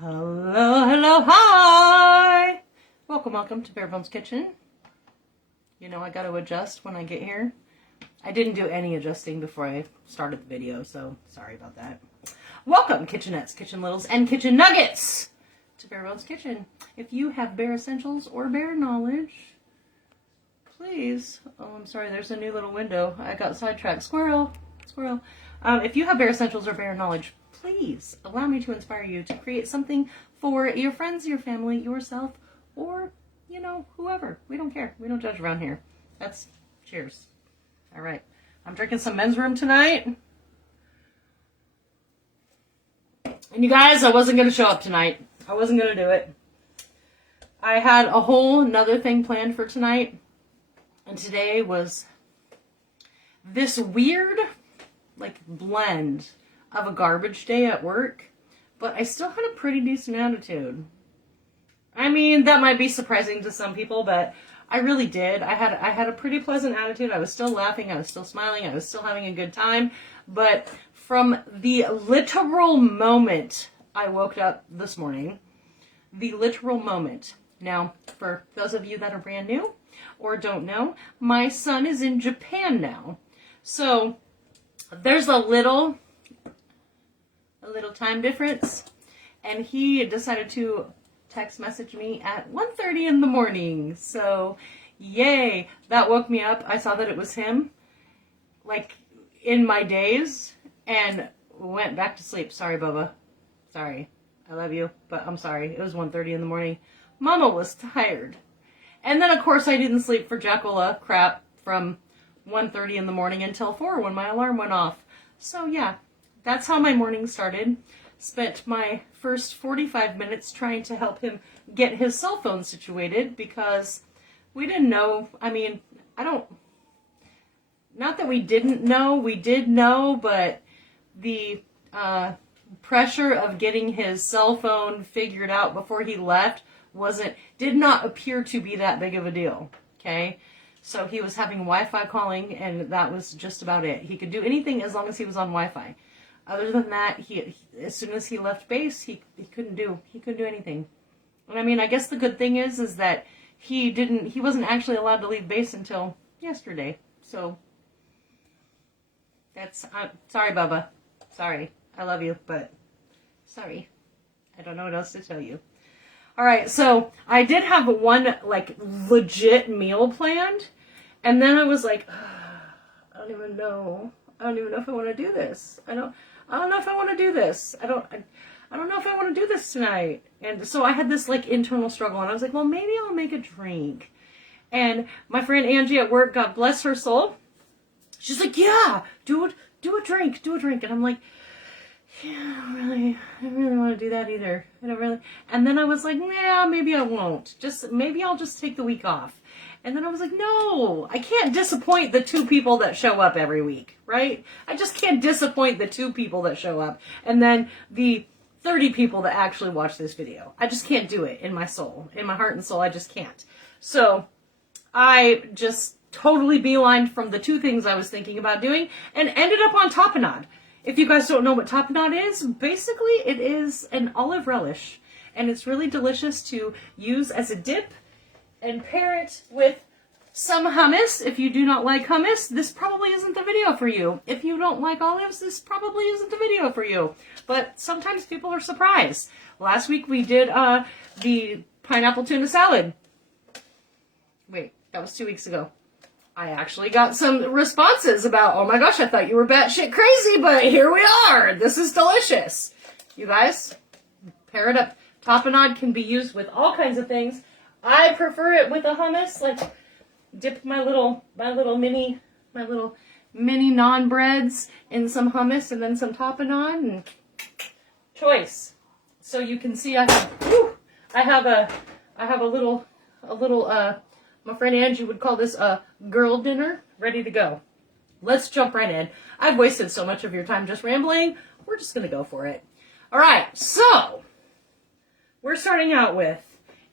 Hello, hello, hi! Welcome to Bare Bones Kitchen. You know I gotta adjust when I get here. I didn't do any adjusting before I started the video, so sorry about that. Welcome, kitchenettes, kitchen littles, and kitchen nuggets to Bare Bones Kitchen. If you have bare essentials or bare knowledge, please... Oh, I'm sorry, there's a new little window. I got sidetracked. Squirrel! Squirrel. If you have bare essentials or bare knowledge, please allow me to inspire you to create something for your friends, your family, yourself, or, you know, whoever. We don't care. We don't judge around here. That's cheers. All right. I'm drinking some men's room tonight. And you guys, I wasn't going to show up tonight. I wasn't going to do it. I had a whole nother thing planned for tonight. And today was this weird, like, blend of a garbage day at work, but I still had a pretty decent attitude. I mean, that might be surprising to some people, but I really did. I had a pretty pleasant attitude. I was still laughing, I was still smiling, I was still having a good time, but from the literal moment I woke up this morning, the literal moment. Now, for those of you that are brand new or don't know, my son is in Japan now. So there's a little time difference, and he decided to text message me at 1:30 in the morning. So yay, that woke me up. I saw that it was him, like, in my days, and went back to sleep. Sorry, Bubba. Sorry. I love you, but I'm sorry. It was 1:30 in the morning. Mama was tired. And then, of course, I didn't sleep for Jackola crap from 1:30 in the morning until 4 when my alarm went off. So yeah, that's how my morning started. Spent my first 45 minutes trying to help him get his cell phone situated because we didn't know. I mean, not that we didn't know, we did know, but the pressure of getting his cell phone figured out before he left did not appear to be that big of a deal, okay? So he was having Wi-Fi calling, and that was just about it. He could do anything as long as he was on Wi-Fi. Other than that, he as soon as he left base, he couldn't do anything. And I mean, I guess the good thing is that he wasn't actually allowed to leave base until yesterday. So that's sorry, Bubba. Sorry. I love you, but sorry. I don't know what else to tell you. All right, so I did have one, like, legit meal planned, and then I was like, I don't even know if I want to do this. I don't know if I want to do this. I don't know if I want to do this tonight. And so I had this, like, internal struggle, and I was like, well, maybe I'll make a drink. And my friend Angie at work, God bless her soul, she's like, yeah, do a drink. And I'm like, yeah, I don't really want to do that either. I don't really. And then I was like, yeah, maybe I won't. Maybe I'll just take the week off. And then I was like, no, I can't disappoint the 2 people that show up every week, right? I just can't disappoint the 2 people that show up. And then the 30 people that actually watch this video. I just can't do it in my soul. In my heart and soul, I just can't. So I just totally beelined from the 2 things I was thinking about doing and ended up on Tapenade. If you guys don't know what tapenade is, basically it is an olive relish. And it's really delicious to use as a dip and pair it with some hummus. If you do not like hummus, this probably isn't the video for you. If you don't like olives, this probably isn't the video for you. But sometimes people are surprised. Last week we did the pineapple tuna salad. Wait, that was 2 weeks ago. I actually got some responses about, oh my gosh, I thought you were batshit crazy, but here we are. This is delicious. You guys, pair it up. Tapenade can be used with all kinds of things. I prefer it with a hummus, like dip my little mini naan breads in some hummus and then some tapenade, and choice. So you can see I have a little my friend Angie would call this a girl dinner, ready to go. Let's jump right in. I've wasted so much of your time just rambling. We're just going to go for it. All right, so we're starting out with,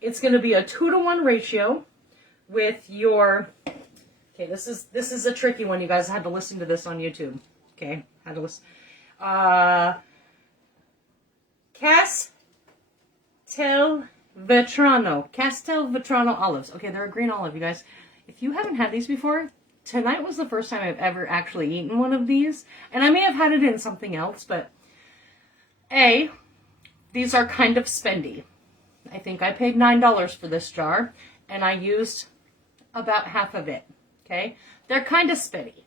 it's going to be a 2-to-1 ratio with your, okay, this is a tricky one, you guys. I had to listen to this on YouTube. Okay, had to listen. Castelvetrano olives. Okay, they're a green olive, you guys. If you haven't had these before, tonight was the first time I've ever actually eaten one of these. And I may have had it in something else, but these are kind of spendy. I think I paid $9 for this jar, and I used about half of it. Okay? They're kind of spendy.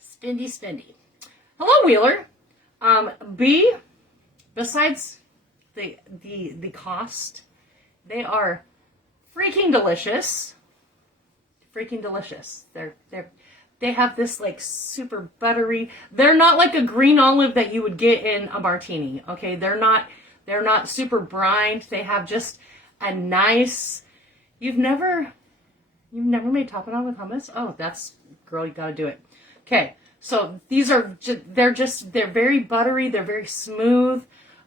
Spendy. Hello, Wheeler. Besides the cost, they are freaking delicious. They have this like super buttery. They're not like a green olive that you would get in a martini. Okay, they're not super brined. They have just a nice. You've never made tapenade with hummus? Oh, girl, you gotta do it. Okay, so these are they're very buttery. They're very smooth.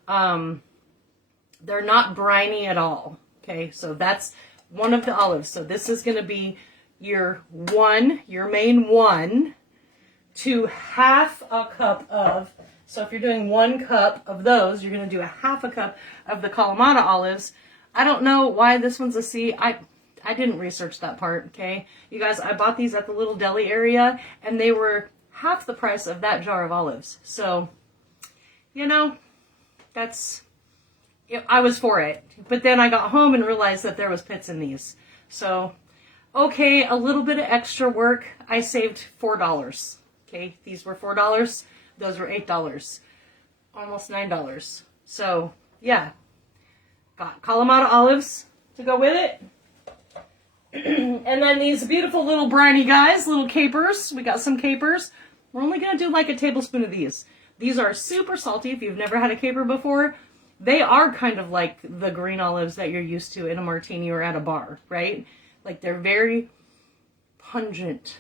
They're not briny at all. Okay, so that's one of the olives. So this is gonna be your main one, to half a cup of. So if you're doing 1 cup of those, you're going to do a half a cup of the Kalamata olives. I don't know why this one's a C. I didn't research that part, okay? You guys, I bought these at the little deli area, and they were half the price of that jar of olives. So, you know, I was for it. But then I got home and realized that there was pits in these. So, okay, a little bit of extra work. I saved $4. Okay, these were $4. Those were $8. Almost $9. So, yeah. Got Kalamata olives to go with it. And then these beautiful little briny guys, little capers. We got some capers. We're only going to do like a tablespoon of these. These are super salty if you've never had a caper before. They are kind of like the green olives that you're used to in a martini or at a bar, right? Like they're very pungent.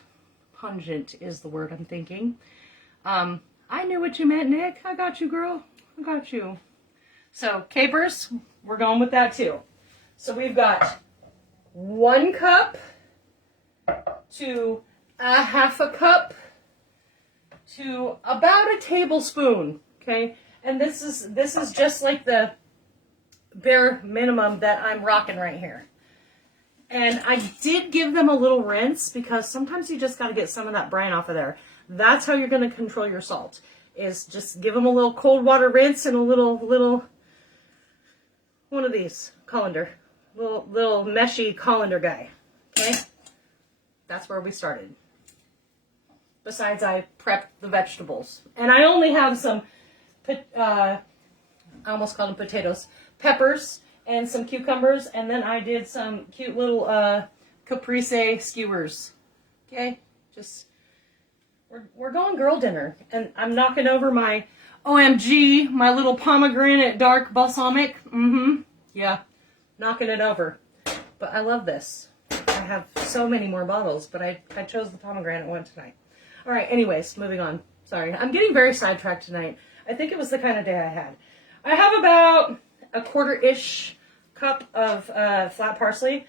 Pungent is the word I'm thinking. I knew what you meant, Nick. I got you, girl. I got you. So, capers, we're going with that too. So we've got 1 cup to a half a cup to about a tablespoon, okay? And this is just like the bare minimum that I'm rocking right here. And I did give them a little rinse because sometimes you just got to get some of that brine off of there. That's how you're going to control your salt, is just give them a little cold water rinse and a little one of these colander, little meshy colander guy. Okay, that's where we started. Besides, I prepped the vegetables, and I only have some. I almost called them potatoes, peppers, and some cucumbers, and then I did some cute little caprese skewers. Okay, just. We're going girl dinner, and I'm knocking over my OMG, my little pomegranate dark balsamic. Yeah, knocking it over. But I love this. I have so many more bottles, but I chose the pomegranate one tonight. All right, anyways, moving on. Sorry, I'm getting very sidetracked tonight. I think it was the kind of day I had. I have about a quarter-ish cup of flat parsley.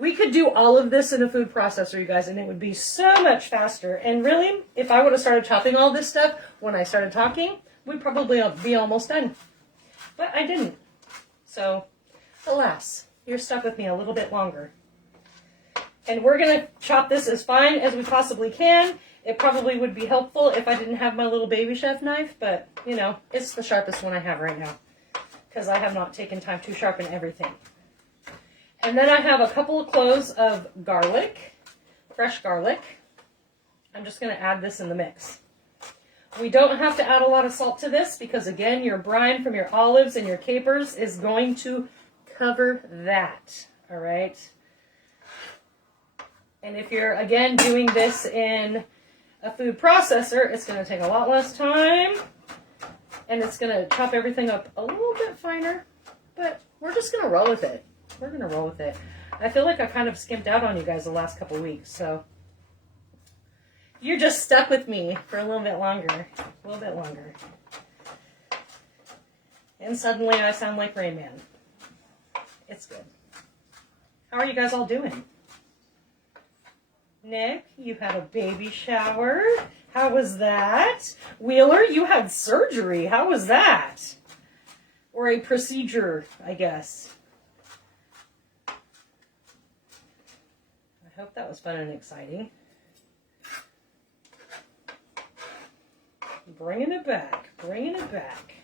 We could do all of this in a food processor, you guys, and it would be so much faster. And really, if I would have started chopping all this stuff when I started talking, we'd probably be almost done. But I didn't. So, alas, you're stuck with me a little bit longer. And we're going to chop this as fine as we possibly can. It probably would be helpful if I didn't have my little baby chef knife, but, you know, it's the sharpest one I have right now, because I have not taken time to sharpen everything. And then I have a couple of cloves of garlic, fresh garlic. I'm just going to add this in the mix. We don't have to add a lot of salt to this because, again, your brine from your olives and your capers is going to cover that, all right? And if you're, again, doing this in a food processor, it's going to take a lot less time, and it's going to chop everything up a little bit finer, but we're just going to roll with it. We're going to roll with it. I feel like I kind of skimped out on you guys the last couple weeks, so you're just stuck with me for a little bit longer. A little bit longer. And suddenly I sound like Rain Man. It's good. How are you guys all doing? Nick, you had a baby shower. How was that? Wheeler, you had surgery. How was that? Or a procedure, I guess. hope that was fun and exciting. Bringing it back, bringing it back.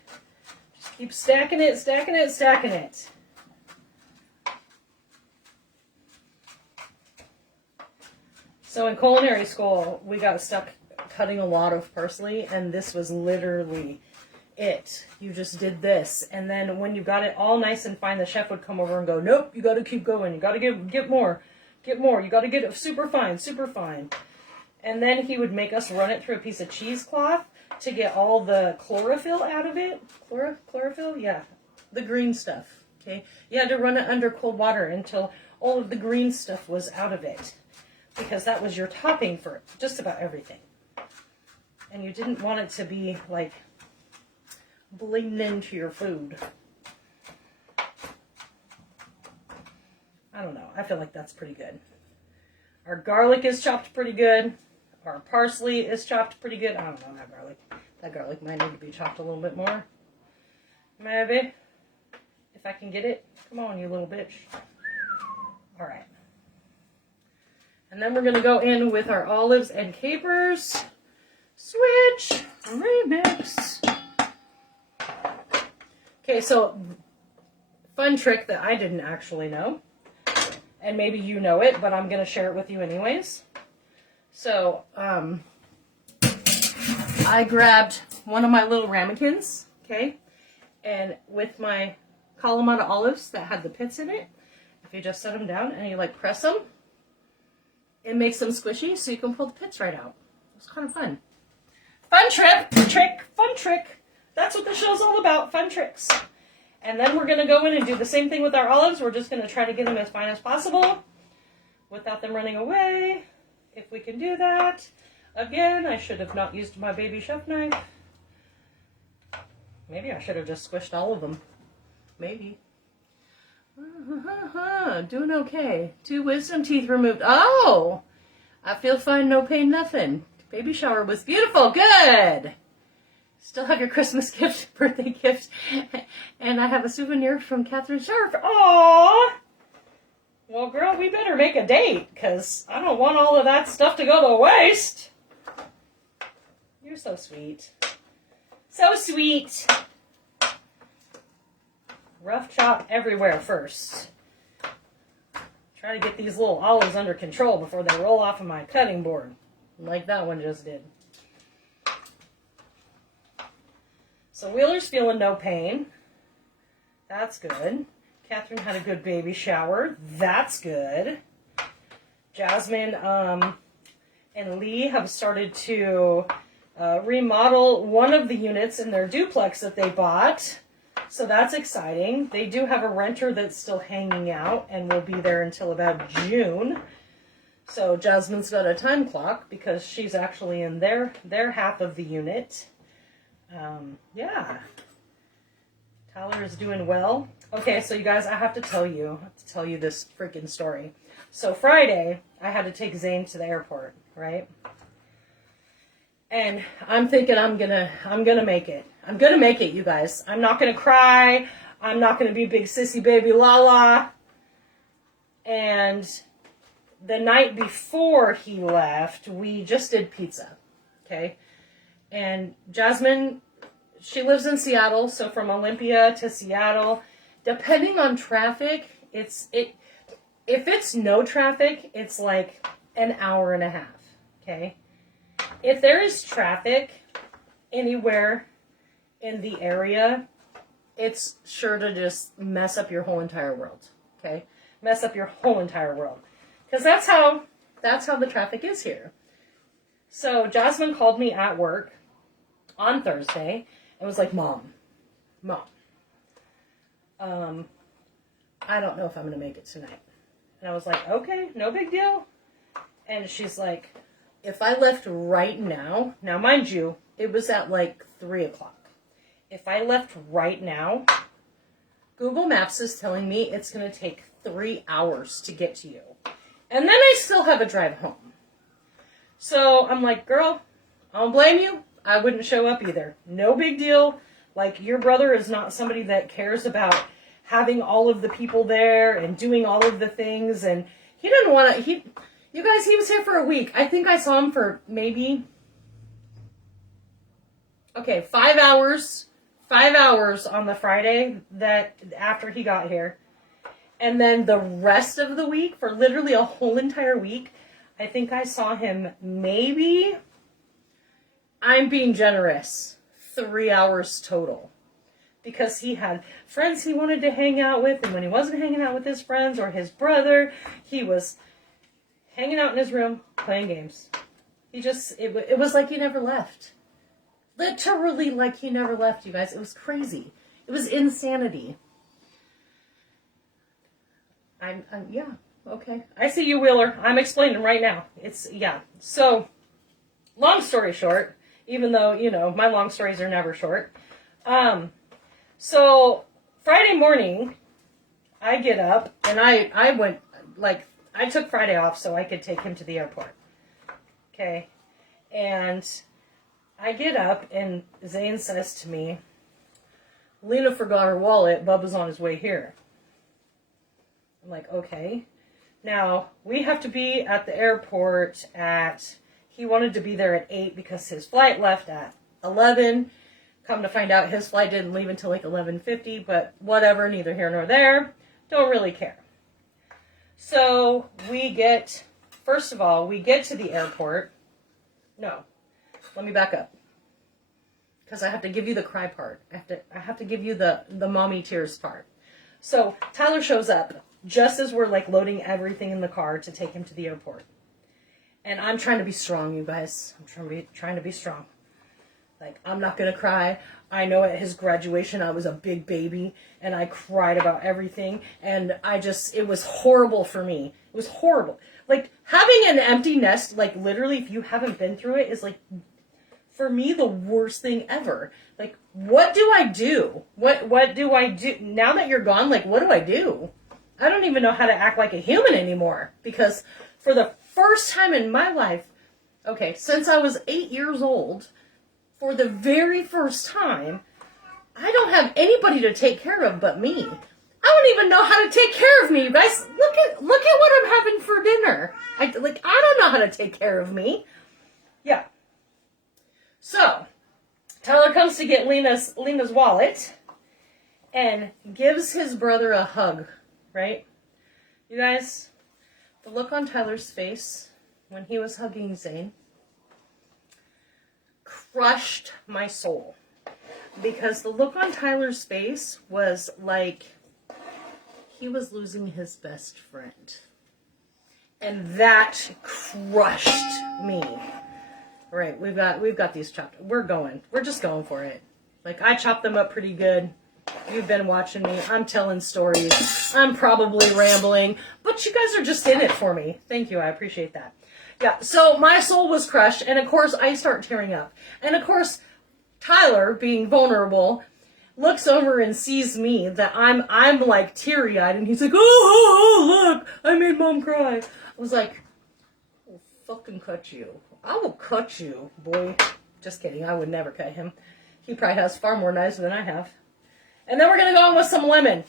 Just keep stacking it, stacking it, stacking it. So in culinary school, we got stuck cutting a lot of parsley, and this was literally it. You just did this, and then when you got it all nice and fine, the chef would come over and go, nope, you got to keep going. You got to get more. Get more. You got to get it super fine, super fine. And then he would make us run it through a piece of cheesecloth to get all the chlorophyll out of it. Chlorophyll? Yeah. The green stuff. Okay. You had to run it under cold water until all of the green stuff was out of it, because that was your topping for just about everything. And you didn't want it to be like bleeding into your food. I don't know. I feel like that's pretty good. Our garlic is chopped pretty good. Our parsley is chopped pretty good. I don't know that garlic. That garlic might need to be chopped a little bit more. Maybe. If I can get it. Come on, you little bitch. All right. And then we're going to go in with our olives and capers. Switch. Remix. Okay, so fun trick that I didn't actually know. And maybe you know it, but I'm going to share it with you anyways. So, I grabbed one of my little ramekins, okay? And with my Kalamata olives that had the pits in it, if you just set them down and you like press them, it makes them squishy so you can pull the pits right out. It's kind of fun. Fun fun trick. That's what the show's all about, fun tricks. And then we're going to go in and do the same thing with our olives. We're just going to try to get them as fine as possible without them running away. If we can do that. Again, I should have not used my baby chef knife. Maybe I should have just squished all of them. Maybe. Doing okay. 2 wisdom teeth removed. Oh! I feel fine, no pain, nothing. Baby shower was beautiful. Good! Still have your Christmas gift, birthday gift, and I have a souvenir from Catherine's shower. Aww! Well, girl, we better make a date, because I don't want all of that stuff to go to waste. You're so sweet. So sweet. Rough chop everywhere first. Try to get these little olives under control before they roll off of my cutting board, like that one just did. So Wheeler's feeling no pain. That's good. Catherine had a good baby shower. That's good. Jasmine and Lee have started to remodel one of the units in their duplex that they bought. So that's exciting. They do have a renter that's still hanging out and will be there until about June. So Jasmine's got a time clock because she's actually in their half of the unit. Yeah. Tyler is doing well. Okay, so you guys, I have to tell you this freaking story. So Friday, I had to take Zane to the airport, right? And I'm thinking I'm gonna make it. I'm gonna make it, you guys. I'm not gonna cry. I'm not gonna be big sissy baby la. And the night before he left, we just did pizza, okay? And Jasmine, she lives in Seattle, so from Olympia to Seattle, depending on traffic, if it's no traffic, it's like an hour and a half, okay? If there is traffic anywhere in the area, it's sure to just mess up your whole entire world, okay? Mess up your whole entire world. Because that's how the traffic is here. So Jasmine called me at work on Thursday and was like, Mom, I don't know if I'm going to make it tonight. And I was like, okay, no big deal. And she's like, if I left right now mind you, it was at like 3 o'clock. If I left right now, Google Maps is telling me it's going to take 3 hours to get to you. And then I still have a drive home. So I'm like, girl, I don't blame you. I wouldn't show up either. No big deal. Like, your brother is not somebody that cares about having all of the people there and doing all of the things. And he doesn't want to, You guys, he was here for a week. I think I saw him for maybe, okay, 5 hours. 5 hours on the Friday that after he got here. And then the rest of the week, for literally a whole entire week, I think I saw him maybe, I'm being generous, 3 hours total. Because he had friends he wanted to hang out with, and when he wasn't hanging out with his friends or his brother, he was hanging out in his room playing games. It was like he never left. Literally like he never left, you guys. It was crazy. It was insanity. Yeah, okay. I see you, Wheeler. I'm explaining right now. Yeah. So, long story short, even though, you know, my long stories are never short. So, Friday morning, I get up, and I went, like, I took Friday off so I could take him to the airport. Okay? And I get up, and Zane says to me, Lena forgot her wallet. Bubba's on his way here. I'm like, okay. Now, we have to be at the airport he wanted to be there at 8 because his flight left at 11. Come to find out, his flight didn't leave until like 11:50, but whatever, neither here nor there. Don't really care. So, first of all, we get to the airport. No, let me back up. Because I have to give you the cry part. I have to give you the mommy tears part. So, Tyler shows up just as we're like loading everything in the car to take him to the airport. And I'm trying to be strong, you guys. I'm trying to be strong. Like, I'm not going to cry. I know at his graduation I was a big baby and I cried about everything. And it was horrible for me. It was horrible. Like, having an empty nest, like, literally, if you haven't been through it, is, like, for me, the worst thing ever. Like, what do I do? What do I do? Now that you're gone, like, what do I do? I don't even know how to act like a human anymore. Because for the first time in my life, okay, since I was 8 years old, for the very first time, I don't have anybody to take care of but me. I don't even know how to take care of me, you guys. Look at what I'm having for dinner. I don't know how to take care of me. Yeah. So, Tyler comes to get Lena's wallet and gives his brother a hug, right? You guys, the look on Tyler's face when he was hugging Zane crushed my soul. Because the look on Tyler's face was like he was losing his best friend. And that crushed me. All right, we've got these chopped. We're just going for it. Like, I chopped them up pretty good. You've been watching me. I'm telling stories. I'm probably rambling. But you guys are just in it for me. Thank you. I appreciate that. Yeah, so my soul was crushed. And, of course, I start tearing up. And, of course, Tyler, being vulnerable, looks over and sees me, that I'm like, teary-eyed. And he's like, oh, look, I made Mom cry. I was like, I'll fucking cut you. I will cut you, boy. Just kidding. I would never cut him. He probably has far more knives than I have. And then we're going to go on with some lemon.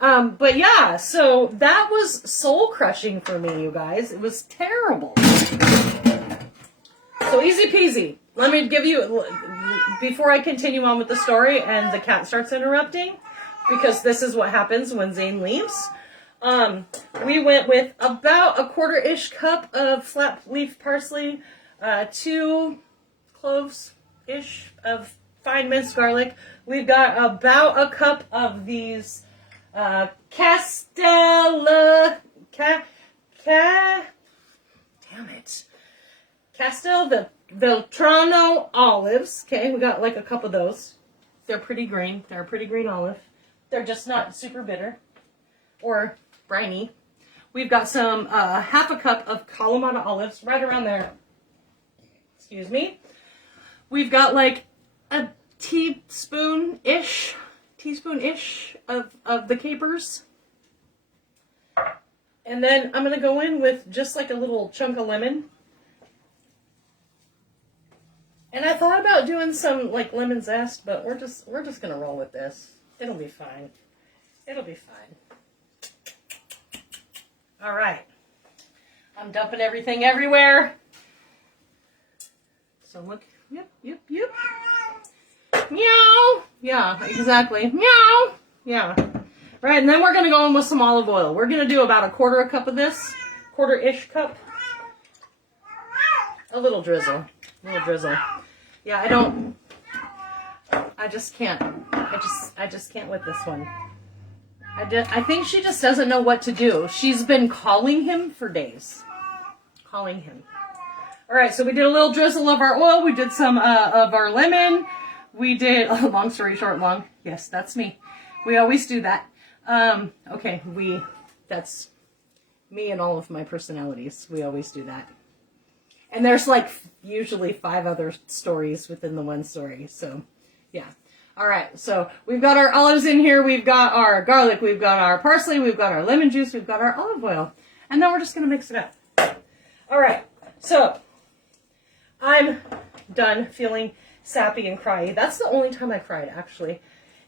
But yeah, so that was soul crushing for me, you guys. It was terrible. So easy peasy. Let me give you, before I continue on with the story and the cat starts interrupting, because this is what happens when Zane leaves. We went with about a quarter-ish cup of flat leaf parsley, 2 cloves-ish of fine minced garlic. We've got about a cup of these Castelvetrano olives. Okay, we got like a cup of those. They're pretty green. They're a pretty green olive. They're just not super bitter or briny. We've got some half a cup of Kalamata olives, right around there. Excuse me. We've got like a teaspoon-ish of the capers. And then I'm going to go in with just like a little chunk of lemon. And I thought about doing some like lemon zest, but we're just going to roll with this. It'll be fine. It'll be fine. All right. I'm dumping everything everywhere. So look, yep. Meow. Yeah, exactly. Meow. Yeah. Right, and then we're going to go in with some olive oil. We're going to do about a quarter cup of this. Quarter-ish cup. A little drizzle. Yeah, I just can't. I just can't with this one. I think she just doesn't know what to do. She's been calling him for days. Calling him. All right, so we did a little drizzle of our oil. We did some of our lemon. We did, long story short, long. Yes, that's me. We always do that. Okay, that's me and all of my personalities. We always do that. And there's like usually 5 other stories within the one story. So, yeah. All right, so we've got our olives in here. We've got our garlic. We've got our parsley. We've got our lemon juice. We've got our olive oil. And then we're just going to mix it up. All right, so I'm done feeling sappy and cryy. That's the only time I cried, actually.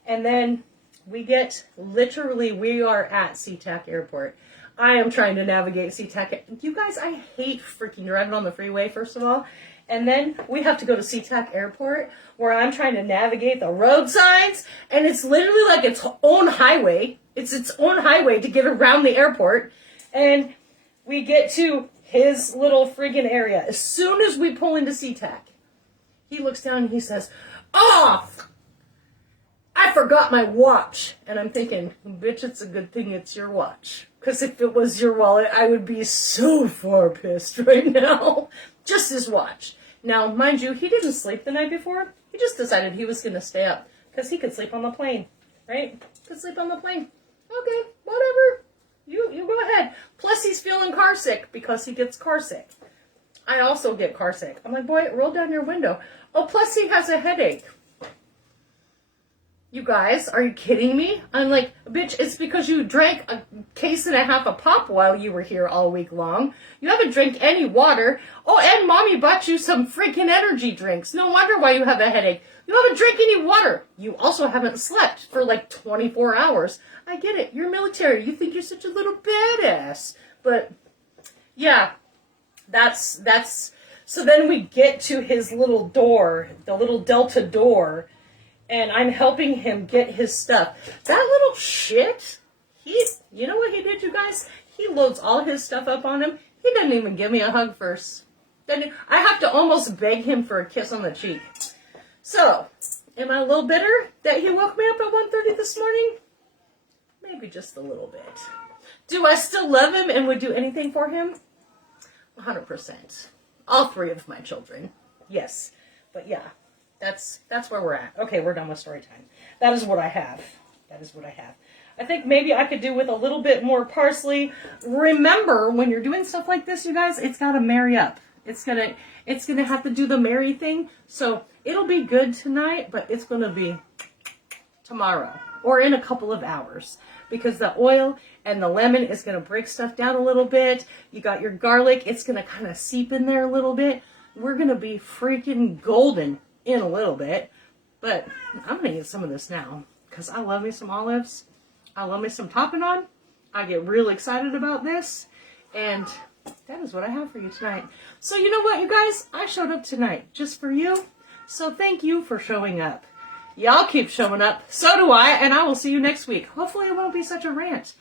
And then we are at SeaTac Airport. I am trying to navigate SeaTac. You guys, I hate freaking driving on the freeway, first of all. And then we have to go to SeaTac Airport, where I'm trying to navigate the road signs, and it's literally like its own highway. It's its own highway to get around the airport. And we get to his little friggin' area. As soon as we pull into SeaTac, he looks down and he says, "Oh, I forgot my watch." And I'm thinking, bitch, it's a good thing it's your watch. Because if it was your wallet, I would be so far pissed right now. Just his watch. Now, mind you, he didn't sleep the night before. He just decided he was going to stay up. Because he could sleep on the plane. Right? Could sleep on the plane. Okay, whatever. You go ahead. Plus, he's feeling car sick because he gets car sick. I also get car sick. I'm like, boy, roll down your window. Oh, plus he has a headache. You guys, are you kidding me? I'm like, bitch, it's because you drank a case and a half of pop while you were here all week long. You haven't drank any water. Oh, and mommy bought you some freaking energy drinks. No wonder why you have a headache. You haven't drank any water. You also haven't slept for like 24 hours. I get it. You're military. You think you're such a little badass. But, yeah, that's, so then we get to his little door, the little Delta door, and I'm helping him get his stuff. That little shit, you know what he did, you guys? He loads all his stuff up on him. He doesn't even give me a hug first. Then I have to almost beg him for a kiss on the cheek. So, am I a little bitter that he woke me up at 1:30 this morning? Maybe just a little bit. Do I still love him and would do anything for him? 100%. All 3 of my children. Yes. But yeah. That's where we're at. Okay, we're done with story time. That is what I have. I think maybe I could do with a little bit more parsley. Remember, when you're doing stuff like this, you guys, it's got to marry up. It's gonna have to do the marry thing. So it'll be good tonight, but it's gonna be tomorrow or in a couple of hours, because the oil and the lemon is gonna break stuff down a little bit. You got your garlic. It's gonna kind of seep in there a little bit. We're gonna be freaking golden in a little bit, but I'm gonna eat some of this now because I love me some olives. I love me some tapenade. I get real excited about this, and that is what I have for you tonight. So you know what, you guys? I showed up tonight just for you, so thank you for showing up. Y'all keep showing up. So do I, and I will see you next week. Hopefully it won't be such a rant.